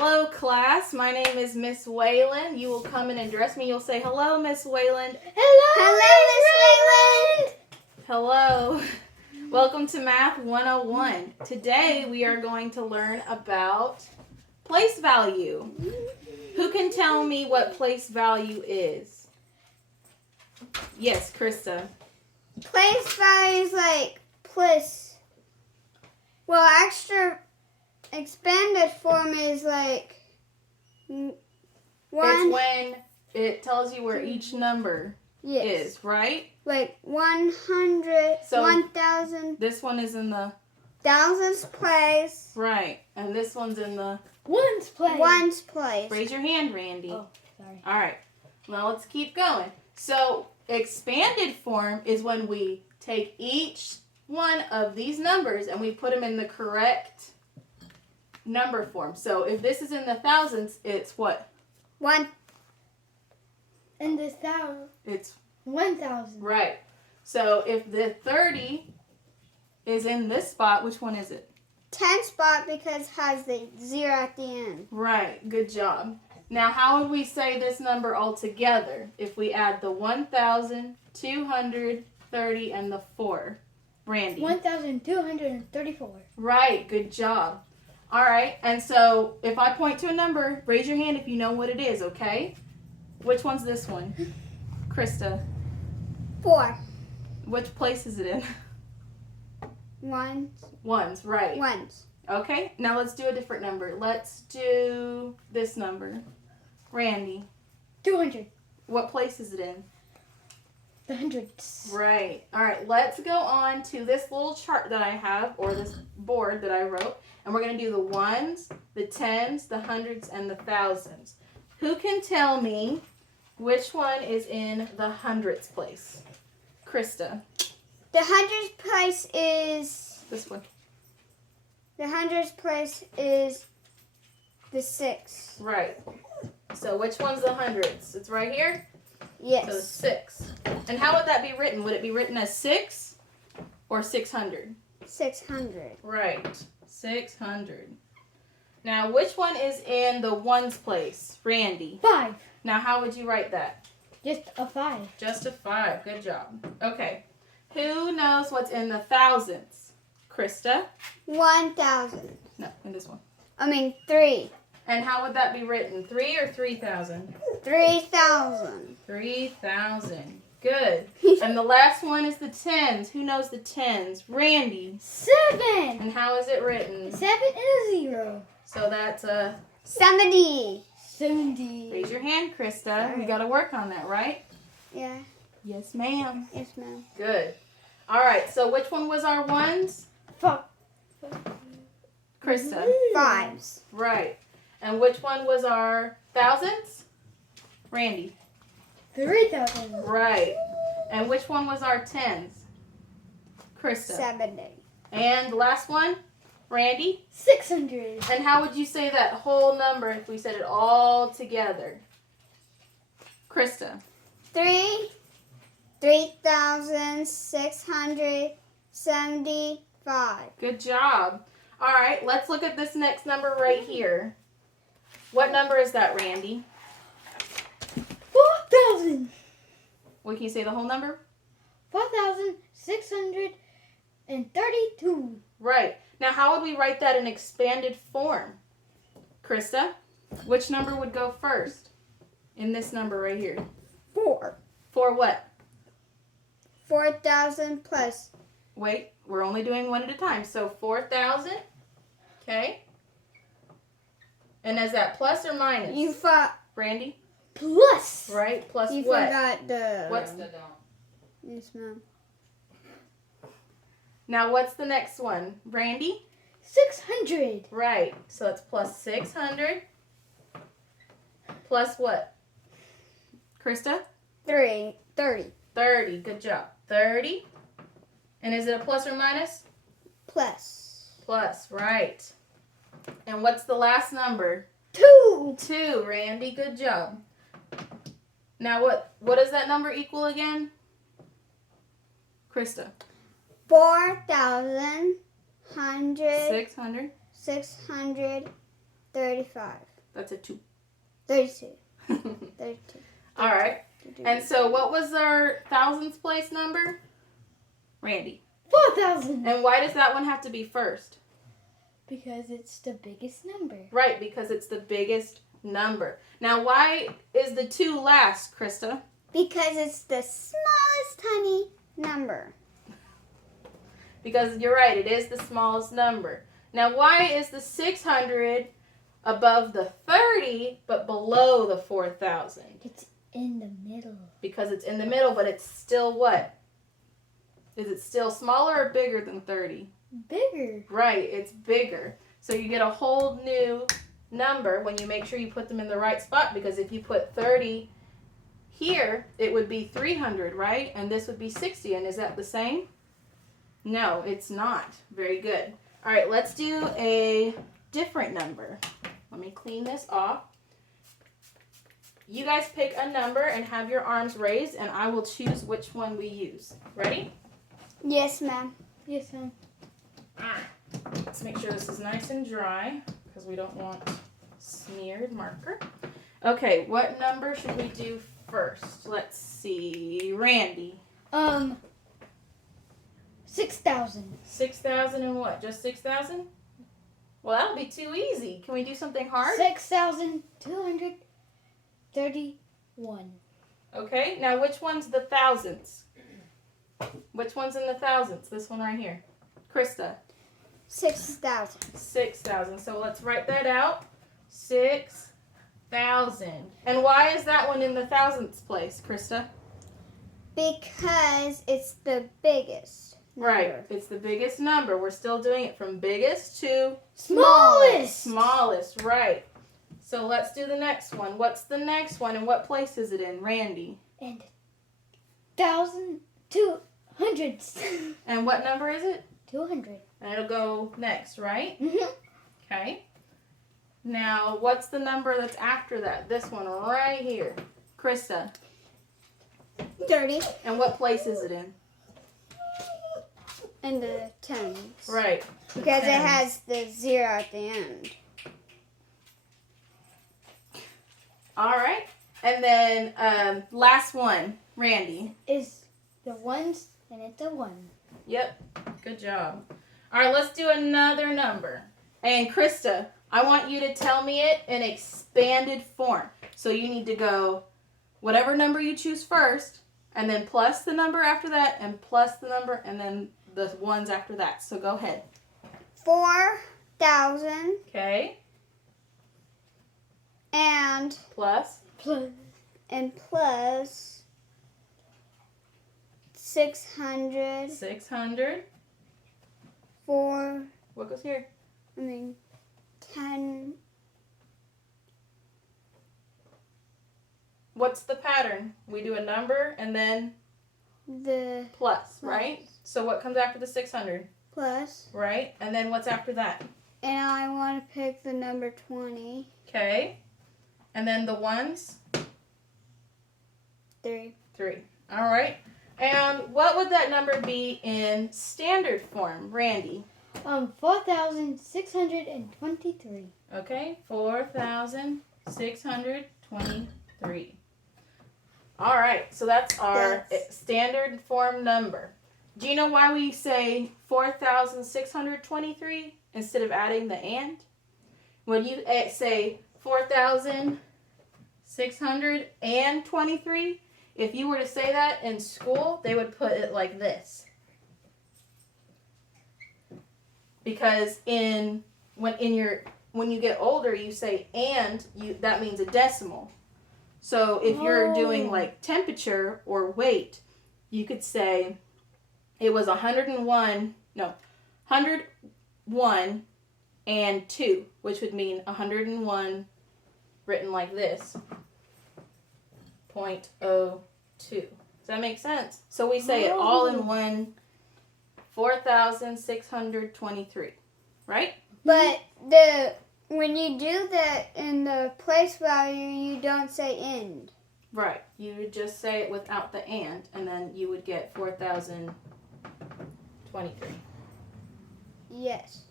Hello, class. My name is Miss Wayland. You will come and address me. You'll say, hello, Miss Wayland. Hello, Miss Wayland. Hello. Welcome to Math 101. Today we are going to learn about place value. Who can tell me what place value is? Yes, Krista. Place value is like plus. Well, extra expanded form is like one. It's when it tells you where each number is, right? Like 100, So 1,000. This one is in the Thousands place. right, and this one's in the Ones place. Ones place. raise your hand, Randy. Oh, sorry. All right. Now let's keep going. So expanded form is when we take each one of these numbers and we put them in the correct number form. So if this is in the thousands, it's what? One. And the 1,000. It's 1,000. right. So if the 30 is in this spot, which one is it? 10 spot because it has the 0 at the end. Right. Good job. Now, how would we say this number all together if we add the 1,230 and the 4? Randy. 1,234. Right. Good job. All right. And so if I point to a number, raise your hand if you know what it is, okay? Which one's this one? Krista. 4. Which place is it in? Ones. Ones. Right. Ones. Okay. Now let's do a different number. Let's do this number. Randy. 200. What place is it in? The hundreds. Right. All right. Let's go on to this little chart that I have, or this board that I wrote, and we're going to do the ones, the tens, the hundreds, and the thousands. Who can tell me which one is in the hundreds place? Krista. The hundreds place is. This one. The hundreds place is the 6. Right. So which one's the hundreds? It's right here? Yes. So 6. And how would that be written? Would it be written as 6 or 600? 600. Right. 600. Now, which one is in the ones place? Randy. 5. Now, how would you write that? Just a 5. Just a 5. Good job. Okay. Who knows what's in the thousands? Krista? 1,000. No, in this one. 3. And how would that be written? 3 or 3,000? 3,000. 3,000. Good. And the last one is the tens. Who knows the tens? Randy. 7. And how is it written? 7 and a 0. So that's a... 70. 70. Raise your hand, Krista. Sorry. We got to work on that, right? Yeah. Yes, ma'am. Yes, ma'am. Good. All right. So which one was our ones? 5. Krista. 5s. Right. And which one was our thousands? Randy. 3,000. Right. And which one was our tens? Krista. 70. And the last one? Randy. 600. And how would you say that whole number if we said it all together? Krista. 3,675. Good job. All right, let's look at this next number right here. What number is that, Randy? 4,000. Well, can you say the whole number? 4,632. Right. Now, how would we write that in expanded form? Krista, which number would go first in this number right here? 4. For what? 4,000 plus. Wait, we're only doing one at a time. So 4,000, okay? And is that plus or minus? You forgot. Randy? Plus. Right, plus You what? forgot the. What's Yes, ma'am. Now, what's the next one? Randy? 600. Right, so it's plus 600. Plus what? Krista? 30. 30, good job. 30. And is it a plus or minus? Plus. Plus, right. And what's the last number? 2. 2, Randy, good job. Now what does that number equal again? Krista. 4,000 100 600. 600 35. That's a 2. 32. 32. All right. And so what was our thousands place number? Randy. 4,000. And why does that one have to be first? Because it's the biggest number. Right, because it's the biggest number. Now, why is the 2 last, Krista? Because it's the smallest tiny number. Because you're right, it is the smallest number. Now, why is the 600 above the 30 but below the 4,000? It's in the middle. Because it's in the middle, but it's still what? Is it still smaller or bigger than 30? Bigger. Right, it's bigger. So you get a whole new number when you make sure you put them in the right spot, because if you put 30 here, it would be 300, right? And this would be 60, and is that the same? No, it's not. Very good. All right, let's do a different number. Let me clean this off. You guys pick a number and have your arms raised, and I will choose which one we use. Ready? Yes, ma'am. Yes, ma'am. Let's make sure this is nice and dry because we don't want smeared marker. Okay, what number should we do first? Let's see. Randy. 6,000. 6,000 and what? Just 6,000? Well, that'll be too easy. Can we do something hard? 6,231. Okay, now which one's the thousands? Which one's in the thousands? This one right here. Krista. 6,000. 6,000. So let's write that out. 6,000. And why is that one in the thousandths place, Krista? Because it's the biggest number. Right. It's the biggest number. We're still doing it from biggest to Smallest. smallest. Right. So let's do the next one. What's the next one and what place is it in, Randy? And 1,200. And what number is it? 200. And it'll go next, right? Mm-hmm. Okay. Now, what's the number that's after that? This one right here. Krista. 30. And what place is it in? And the tens. Right. Because it tens. has the 0 at the end. All right. And then last one, Randy. Is the ones, and it's a 1. Yep. Good job. All right, let's do another number. And Krista, I want you to tell me it in expanded form. So you need to go whatever number you choose first, and then plus the number after that, and plus the number, and then the ones after that. So go ahead. 4,000 Okay. and Plus. Plus. plus 600 600. for, What goes here? 10. What's the pattern? We do a number and then The plus, right? So what comes after the 600? plus. Right? And then what's after that? And I want to pick the number 20. Okay. And then the ones? 3. 3. All right. And what would that number be in standard form, Randy? 4,623. Okay, 4,623. All right, so that's our standard form number. Do you know why we say 4,623 instead of adding the and? When you say 4,623, if you were to say that in school, they would put it like this. Because when you get older, you say and, that means a decimal. So if you're doing like temperature or weight, you could say it was 101 and 2, which would mean 101 written like this, 0.02. Does that make sense? So we say it all in one, 4,623, right? But when you do that in the place value, you don't say end. Right. You would just say it without the and then you would get 4,023. Yes.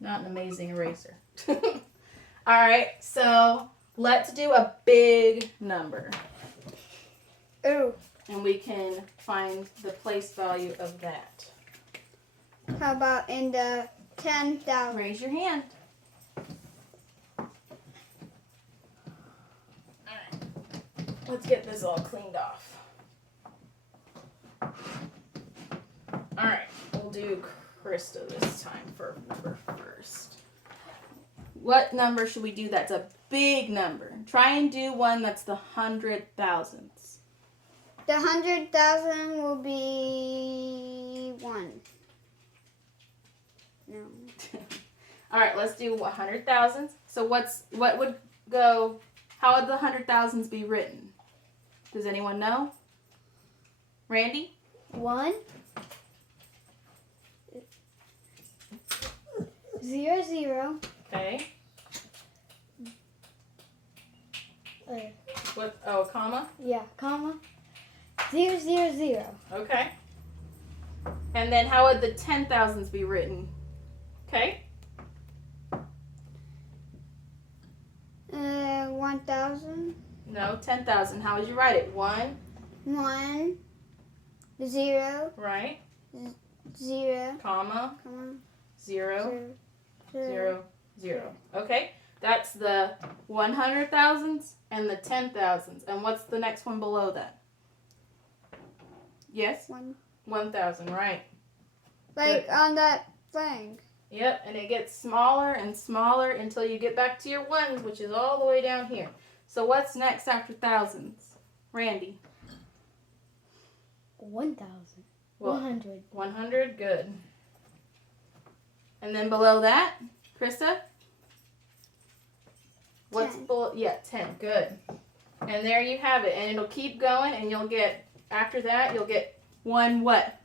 Not an amazing eraser. Alright, so let's do a big number. Ooh. And we can find the place value of that. How about in the 10,000? Raise your hand. Let's get this all cleaned off. Alright, we'll do Krista this time for number first. What number should we do that's a big number? Try and do one that's the 100,000s. The 100,000 will be 1. No. Alright, let's do 100,000s. So what would go, how would the 100,000s be written? Does anyone know? Randy? 1 0 0. Okay. Okay. What? Oh, a comma? Yeah, comma 0 0 0. Okay. And then how would the 10,000s be written? Okay. 1,000. No, 10,000. How would you write it? 1, 1 0 right? 0, Comma, come on, 0, 0, 0, 0. Okay. That's the 100,000s and the 10,000s. And what's the next one below that? Yes? 1. 1,000, right. Like on that thing. Yep, and it gets smaller and smaller until you get back to your ones, which is all the way down here. So what's next after thousands? Randy? 1,000. Well, 100. 100, good. And then below that, Krista? What's 10. below? Yeah, 10, good. And there you have it. And it'll keep going, and you'll get, after that, you'll get one what?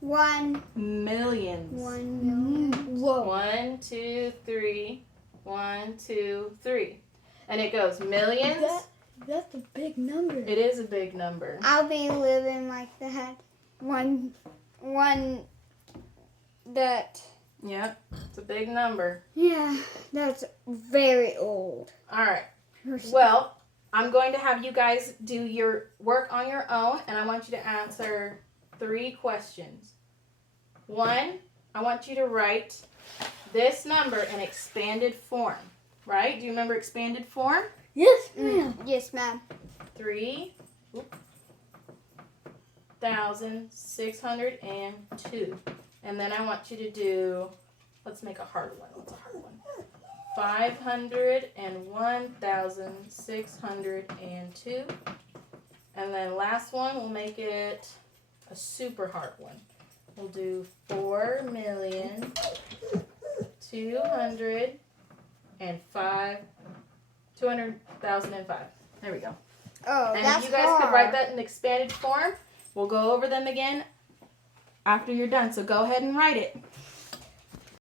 1 Millions. 1 million. Whoa. 1, 2, 3. 1, 2, 3. And it goes millions. That's a big number. It is a big number. I'll be living like that. One that. Yep, it's a big number. Yeah, that's very old. All right. Well, I'm going to have you guys do your work on your own, and I want you to answer 3 questions. 1, I want you to write this number in expanded form. Right? Do you remember expanded form? Yes, ma'am. Yes, ma'am. 3,602. And then I want you to do, let's make a hard one. What's a hard one? 501,602. And then last one, we'll make it a super hard one. We'll do 200,005. There we go. Oh, And that's if you guys hard. could write that in expanded form, we'll go over them again after you're done. So go ahead and write it.